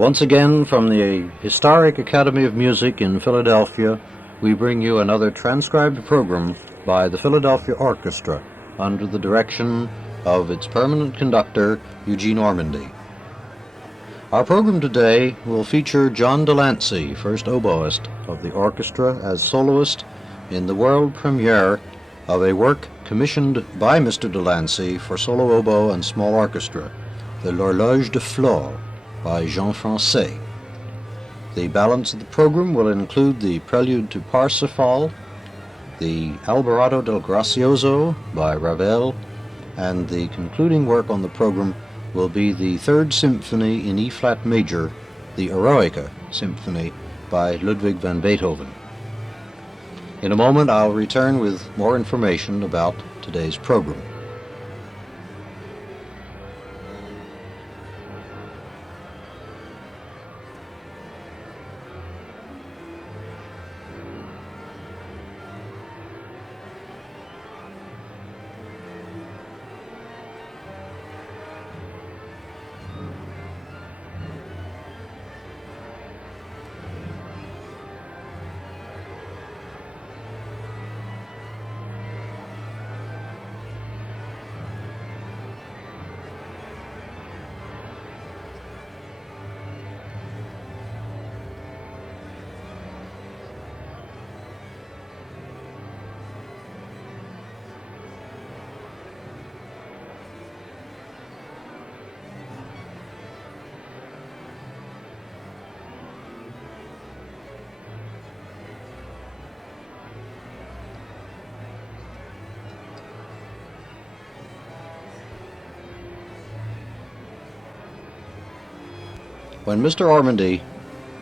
Once again, from the Historic Academy of Music in Philadelphia, we bring you another transcribed program by the Philadelphia Orchestra under the direction of its permanent conductor, Eugene Ormandy. Our program today will feature John de Lancie, first oboist of the orchestra, as soloist in the world premiere of a work commissioned by Mr. de Lancie for solo oboe and small orchestra, the L'Horloge de Flore, by Jean Françaix. The balance of the program will include the Prelude to Parsifal, the Alborada del Gracioso by Ravel, and the concluding work on the program will be the Third Symphony in E-flat major, the Eroica Symphony by Ludwig van Beethoven. In a moment, I'll return with more information about today's program. When Mr. Ormandy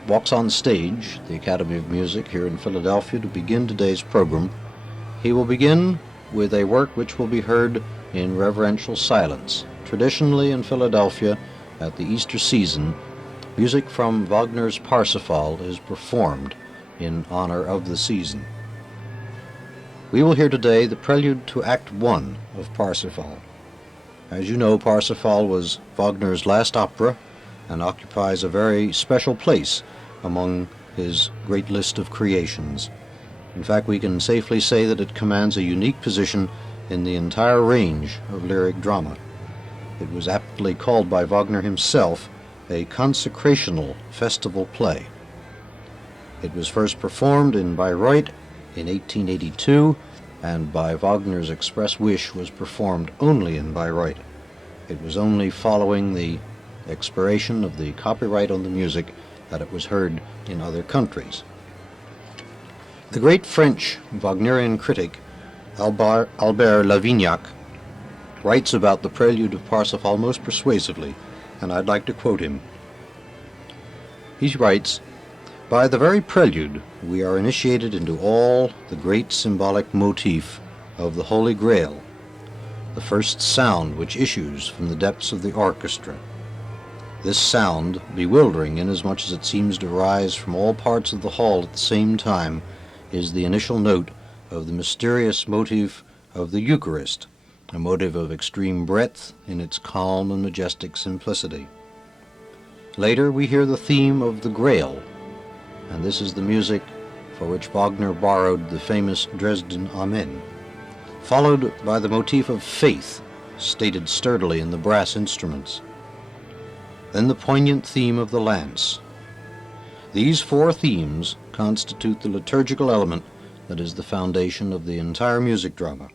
walks on stage, the Academy of Music here in Philadelphia, to begin today's program, he will begin with a work which will be heard in reverential silence. Traditionally in Philadelphia, at the Easter season, music from Wagner's Parsifal is performed in honor of the season. We will hear today the prelude to Act I of Parsifal. As you know, Parsifal was Wagner's last opera and occupies a very special place among his great list of creations. In fact, we can safely say that it commands a unique position in the entire range of lyric drama. It was aptly called by Wagner himself a consecrational festival play. It was first performed in Bayreuth in 1882, and by Wagner's express wish was performed only in Bayreuth. It was only following the expiration of the copyright on the music that it was heard in other countries. The great French Wagnerian critic Albert Lavignac writes about the prelude of Parsifal most persuasively, and I'd like to quote him. He writes, "By the very prelude we are initiated into all the great symbolic motif of the Holy Grail, the first sound which issues from the depths of the orchestra. This sound, bewildering inasmuch as it seems to rise from all parts of the hall at the same time, is the initial note of the mysterious motive of the Eucharist, a motive of extreme breadth in its calm and majestic simplicity. Later we hear the theme of the Grail, and this is the music for which Wagner borrowed the famous Dresden Amen, followed by the motif of faith, stated sturdily in the brass instruments. Then the poignant theme of the lance. These four themes constitute the liturgical element that is the foundation of the entire music drama.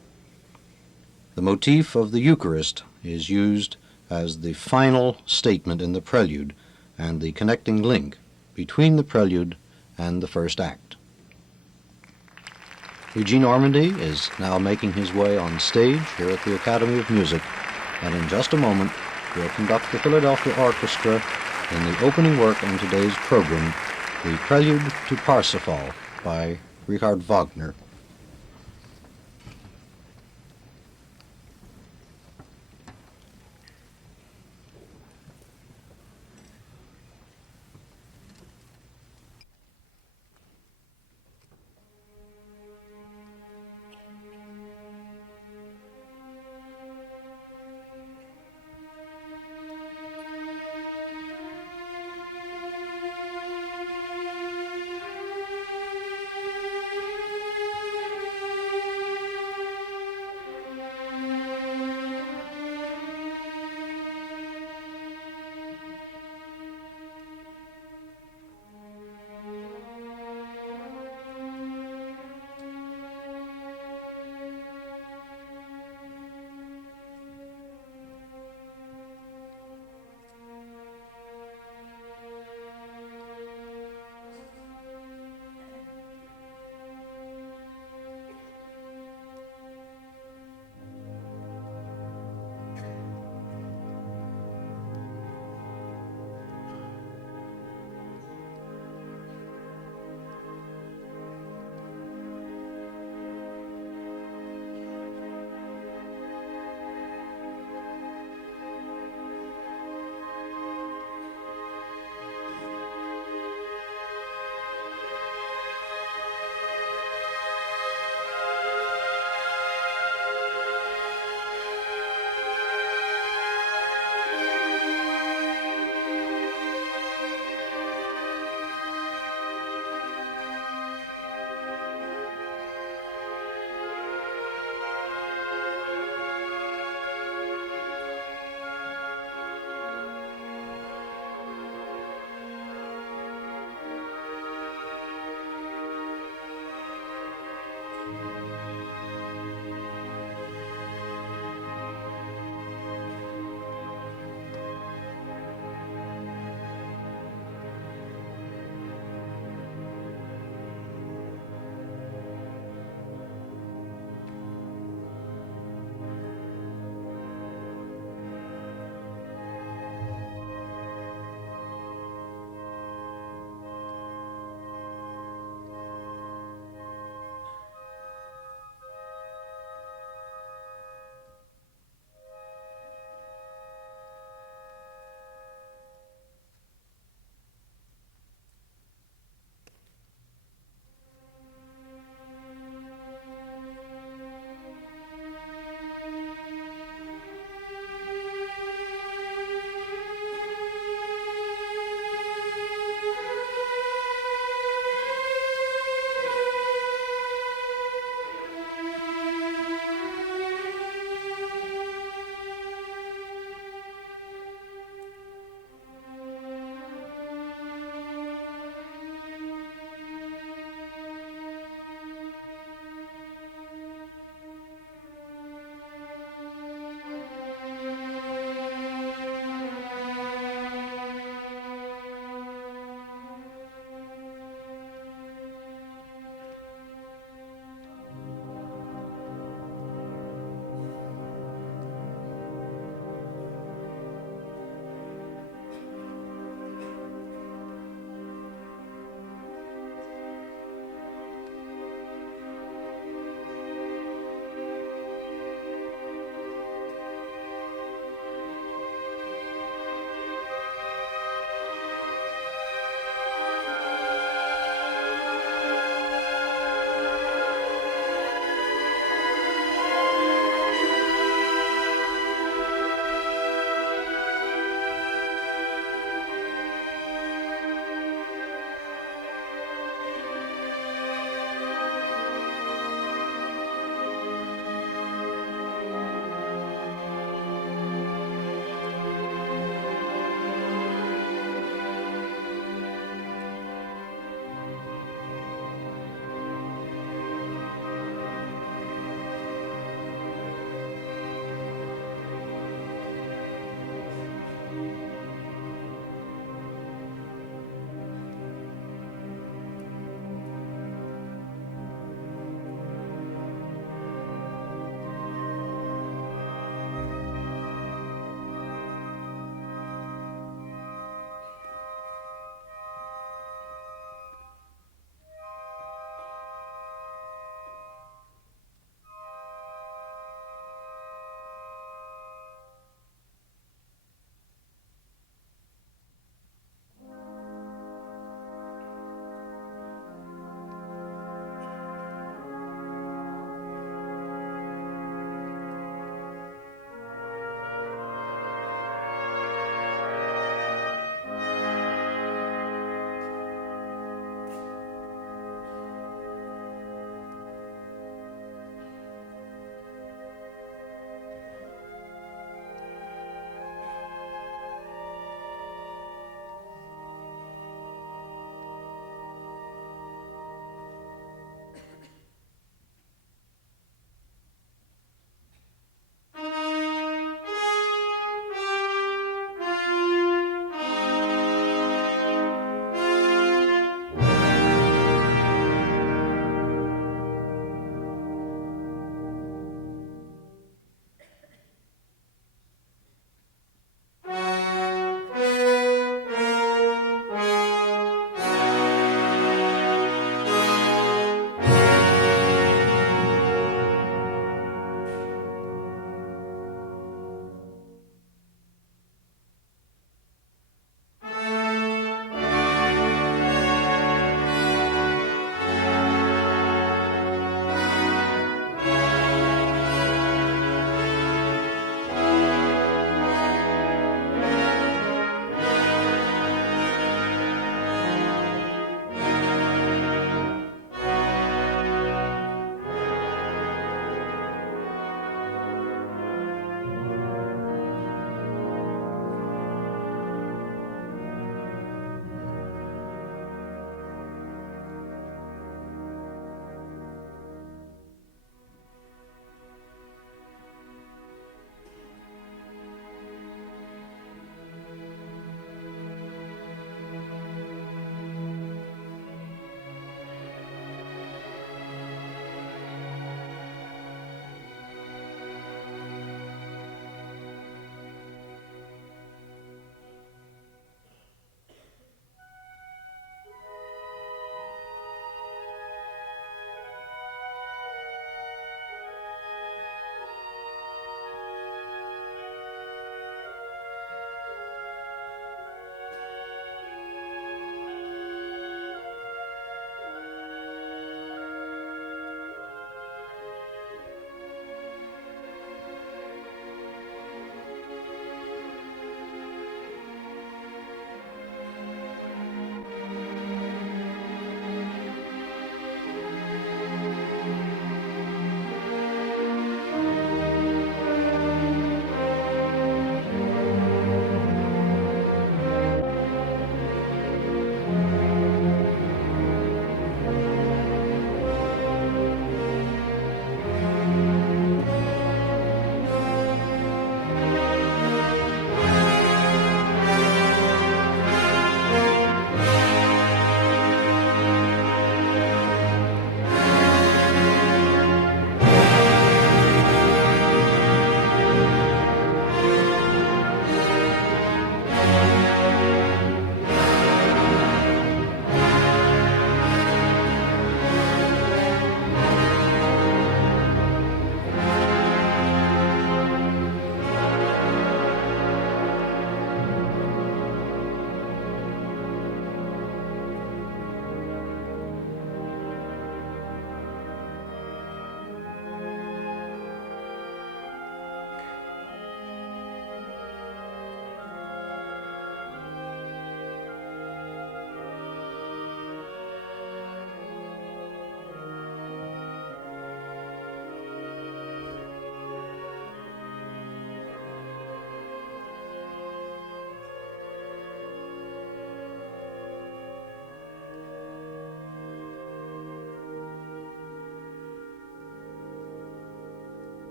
The motif of the Eucharist is used as the final statement in the prelude and the connecting link between the prelude and the first act." Eugene Ormandy is now making his way on stage here at the Academy of Music, and in just a moment will conduct the Philadelphia Orchestra in the opening work on today's program, the Prelude to Parsifal by Richard Wagner.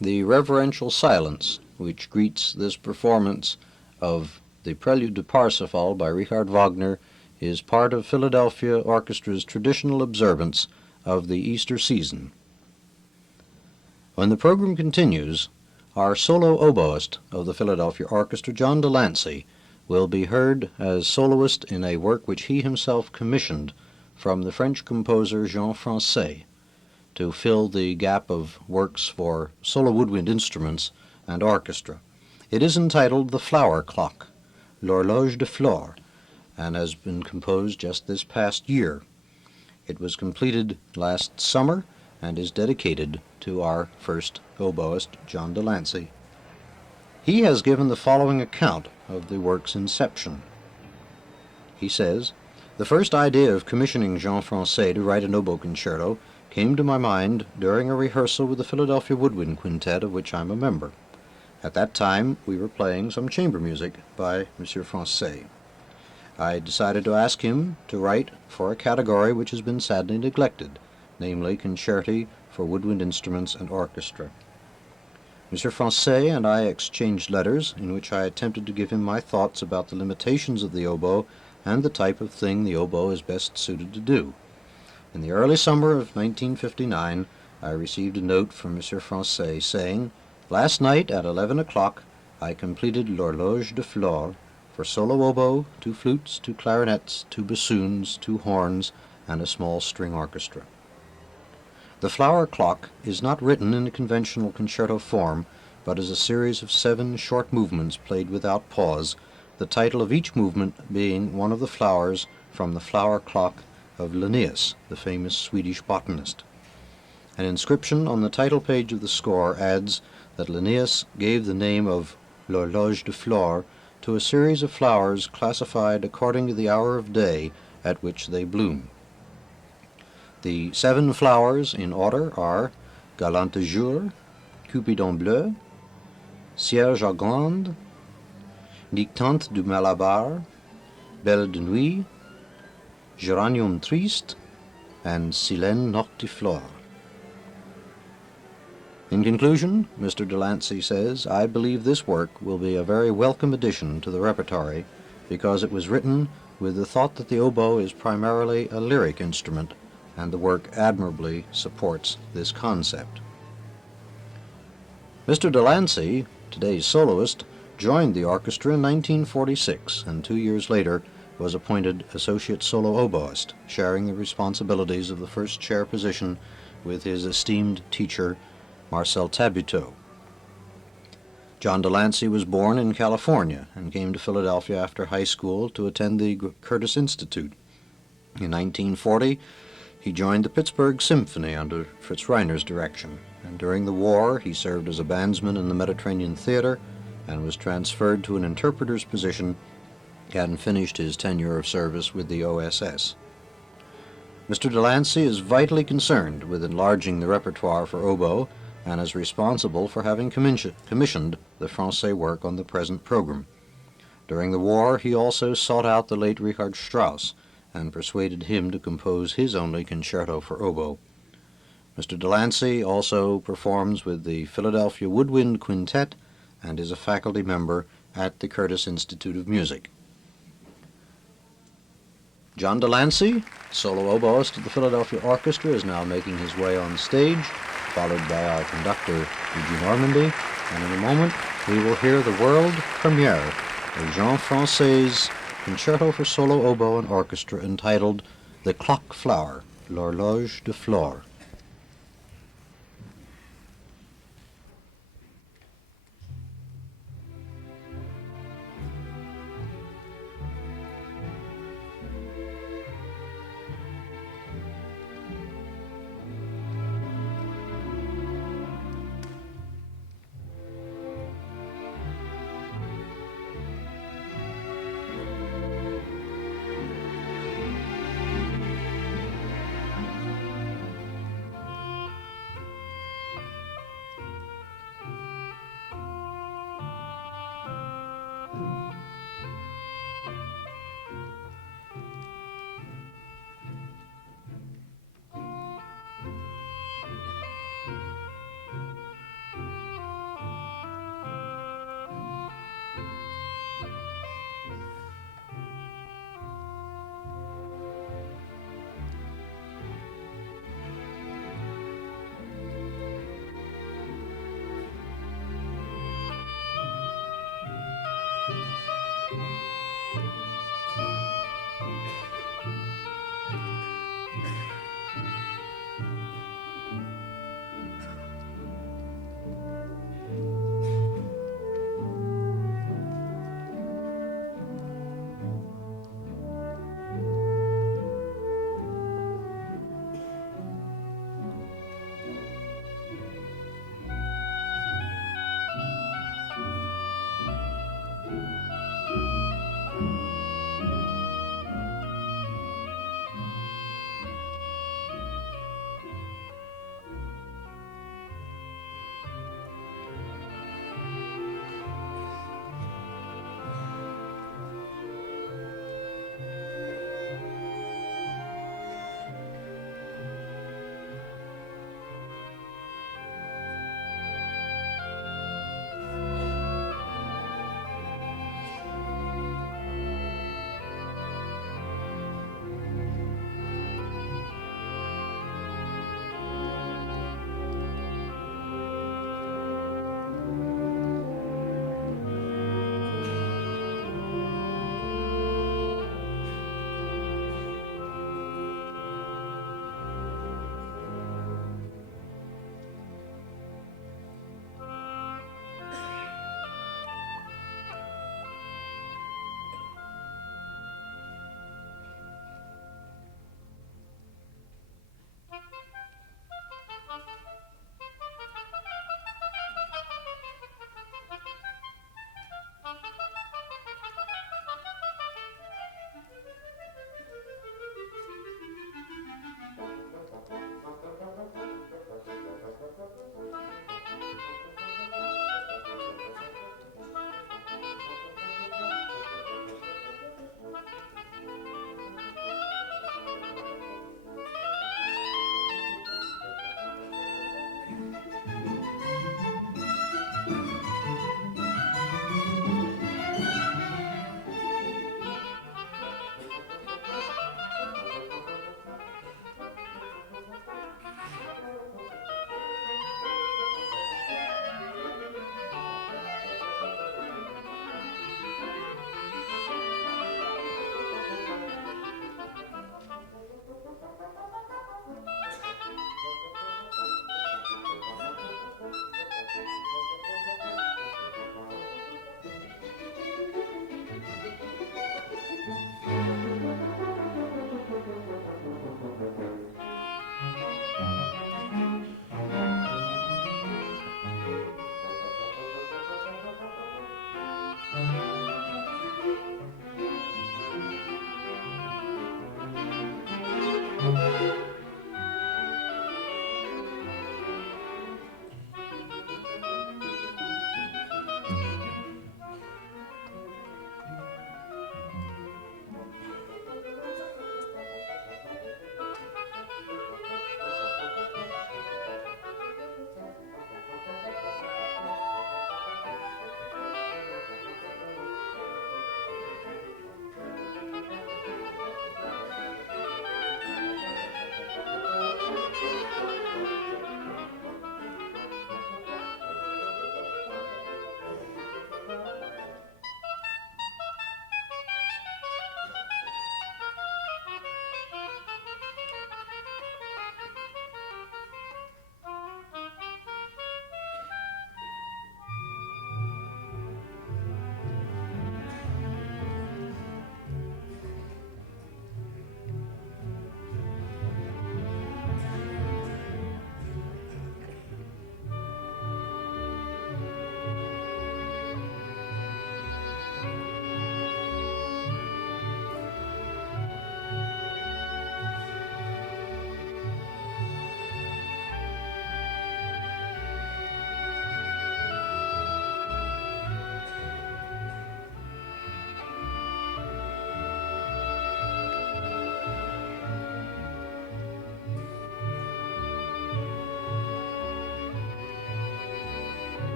The reverential silence which greets this performance of the Prelude to Parsifal by Richard Wagner is part of Philadelphia Orchestra's traditional observance of the Easter season. When the program continues, our solo oboist of the Philadelphia Orchestra, John Lancie, will be heard as soloist in a work which he himself commissioned from the French composer Jean Françaix to fill the gap of works for solo woodwind instruments and orchestra. It is entitled The Flower Clock, L'Horloge de Flore, and has been composed just this past year. It was completed last summer and is dedicated to our first oboist, John Lancie. He has given the following account of the work's inception. He says, "The first idea of commissioning Jean Françaix to write an oboe concerto came to my mind during a rehearsal with the Philadelphia Woodwind Quintet, of which I am a member. At that time, we were playing some chamber music by M. Françaix. I decided to ask him to write for a category which has been sadly neglected, namely concerti for woodwind instruments and orchestra. M. Françaix and I exchanged letters in which I attempted to give him my thoughts about the limitations of the oboe and the type of thing the oboe is best suited to do. In the early summer of 1959, I received a note from M. Françaix saying, 'Last night at 11 o'clock I completed L'Horloge de Flore for solo oboe, 2 flutes, 2 clarinets, 2 bassoons, 2 horns, and a small string orchestra.' The Flower Clock is not written in a conventional concerto form, but is a series of 7 short movements played without pause, the title of each movement being one of the flowers from the Flower Clock of Linnaeus, the famous Swedish botanist. An inscription on the title page of the score adds that Linnaeus gave the name of L'Horloge de Flore to a series of flowers classified according to the hour of day at which they bloom. The 7 flowers in order are Galante Jour, Cupidon Bleu, Cierge à Grande, Nictante du Malabar, Belle de Nuit, Geranium Triste, and Silène Noctiflore. In conclusion, Mr. Lancie says, I believe this work will be a very welcome addition to the repertory because it was written with the thought that the oboe is primarily a lyric instrument, and the work admirably supports this concept. Mr. Lancie, today's soloist, joined the orchestra in 1946 and 2 years later was appointed associate solo oboist, sharing the responsibilities of the first chair position with his esteemed teacher, Marcel Tabuteau. John Lancie was born in California and came to Philadelphia after high school to attend the Curtis Institute. In 1940, he joined the Pittsburgh Symphony under Fritz Reiner's direction, and during the war he served as a bandsman in the Mediterranean Theater and was transferred to an interpreter's position and finished his tenure of service with the OSS. Mr. Lancie is vitally concerned with enlarging the repertoire for oboe and is responsible for having commissioned the Françaix work on the present program. During the war, he also sought out the late Richard Strauss and persuaded him to compose his only concerto for oboe. Mr. Lancie also performs with the Philadelphia Woodwind Quintet and is a faculty member at the Curtis Institute of Music. John Lancie, solo oboist of the Philadelphia Orchestra, is now making his way on stage, followed by our conductor, Eugene Ormandy, and in a moment we will hear the world premiere of Jean Françaix's concerto for solo oboe and orchestra entitled The Clock Flower, L'Horloge de Flore.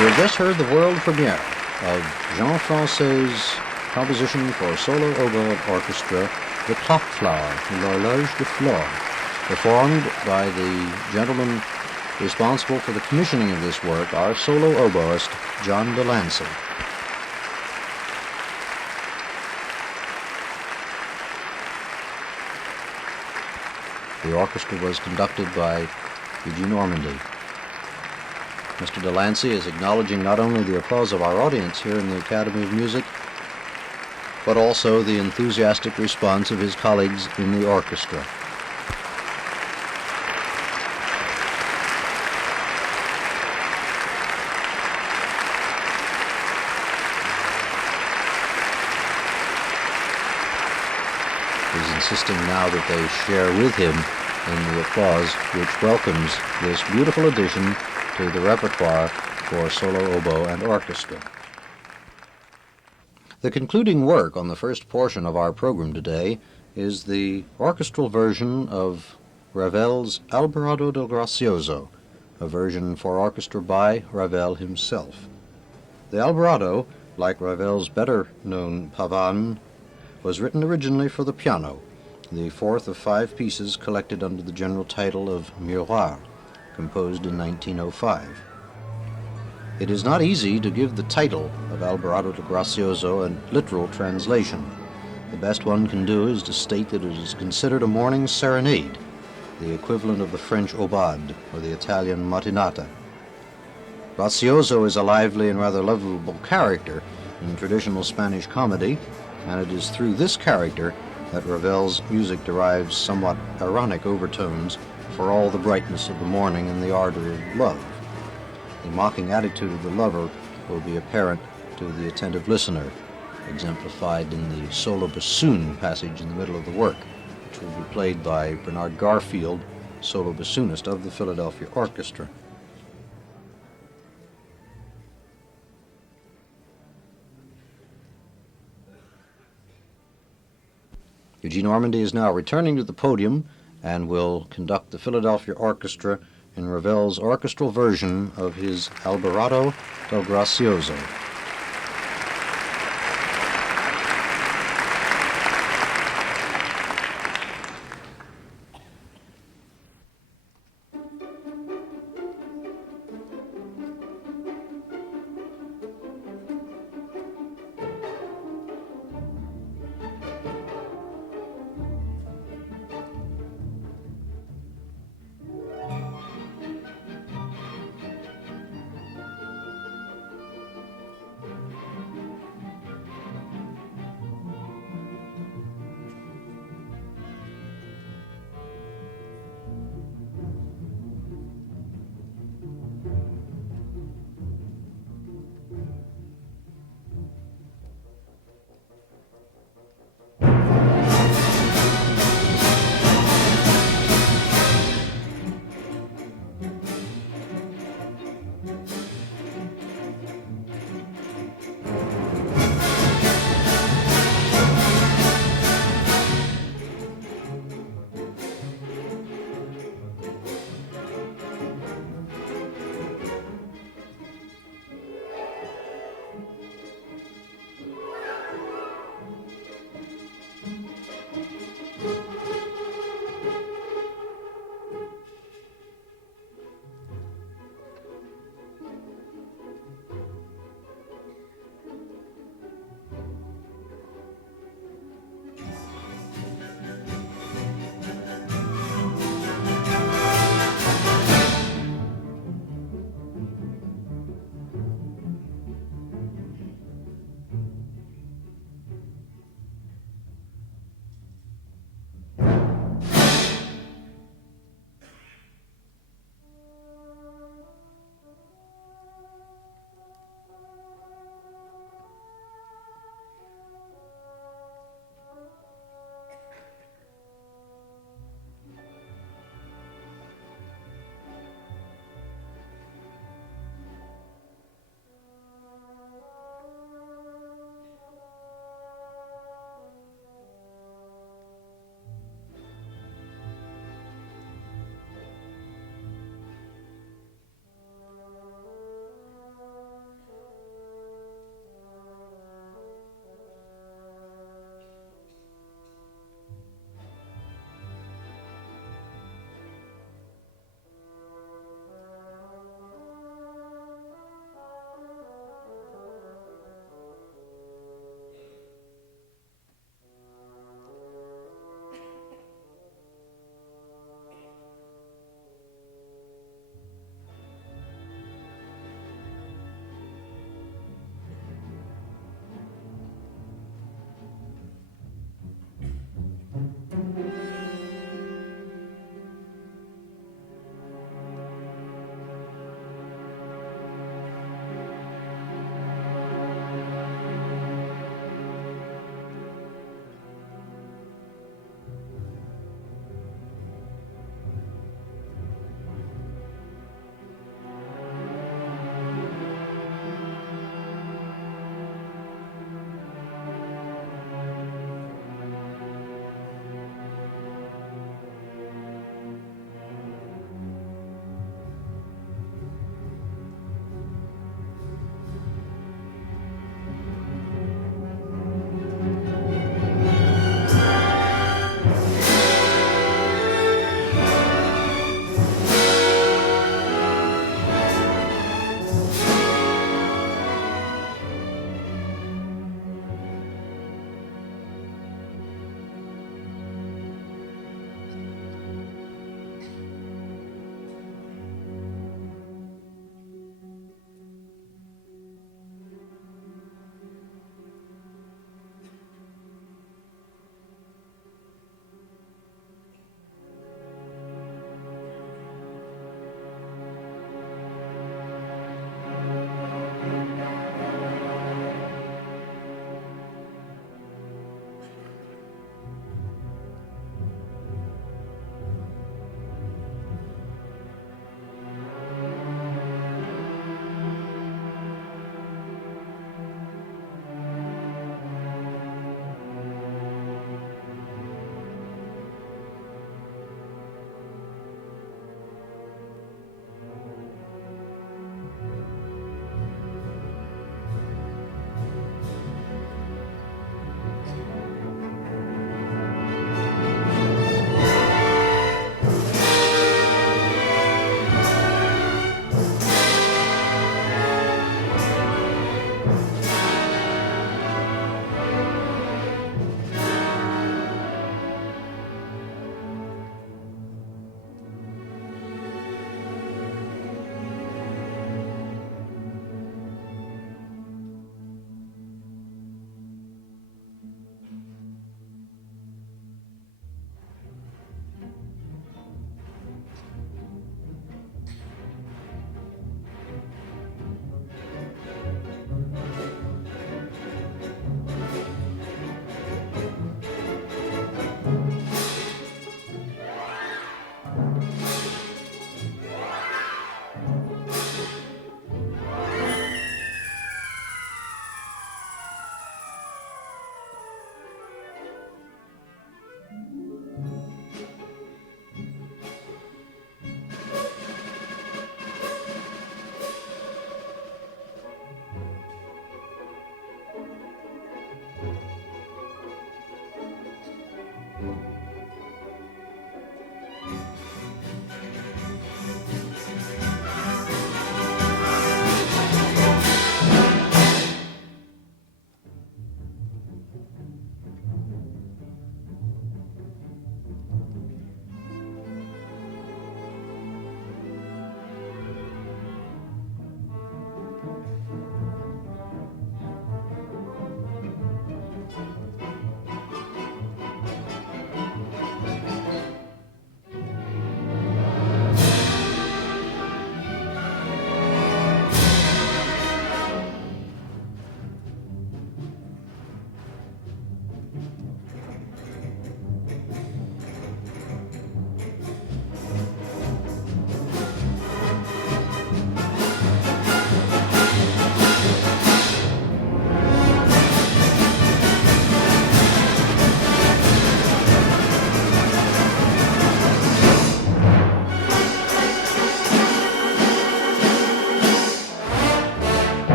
You have just heard the world premiere of Jean Françaix's composition for solo oboe and orchestra, The Clock Flower, L'Horloge de Flore, performed by the gentleman responsible for the commissioning of this work, our solo oboist, John de Lancie. The orchestra was conducted by Eugene Ormandy. Mr. de Lancie is acknowledging not only the applause of our audience here in the Academy of Music, but also the enthusiastic response of his colleagues in the orchestra. He's insisting now that they share with him in the applause which welcomes this beautiful addition to the repertoire for solo oboe and orchestra. The concluding work on the first portion of our program today is the orchestral version of Ravel's Alborada del Gracioso, a version for orchestra by Ravel himself. The Alborada, like Ravel's better-known Pavane, was written originally for the piano, the fourth of 5 pieces collected under the general title of Miroir, composed in 1905. It is not easy to give the title of Alborada del Gracioso a literal translation. The best one can do is to state that it is considered a morning serenade, the equivalent of the French aubade or the Italian mattinata. Gracioso is a lively and rather lovable character in traditional Spanish comedy, and it is through this character that Ravel's music derives somewhat ironic overtones for all the brightness of the morning and the ardor of love. The mocking attitude of the lover will be apparent to the attentive listener, exemplified in the solo bassoon passage in the middle of the work, which will be played by Bernard Garfield, solo bassoonist of the Philadelphia Orchestra. Eugene Ormandy is now returning to the podium and will conduct the Philadelphia Orchestra in Ravel's orchestral version of his Alborada del Gracioso.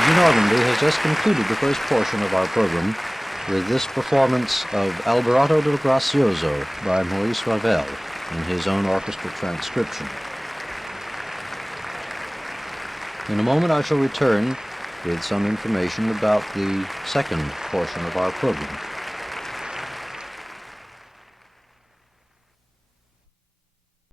Eugene Ormandy has just concluded the first portion of our program with this performance of Alborada del Gracioso by Maurice Ravel in his own orchestral transcription. In a moment I shall return with some information about the second portion of our program.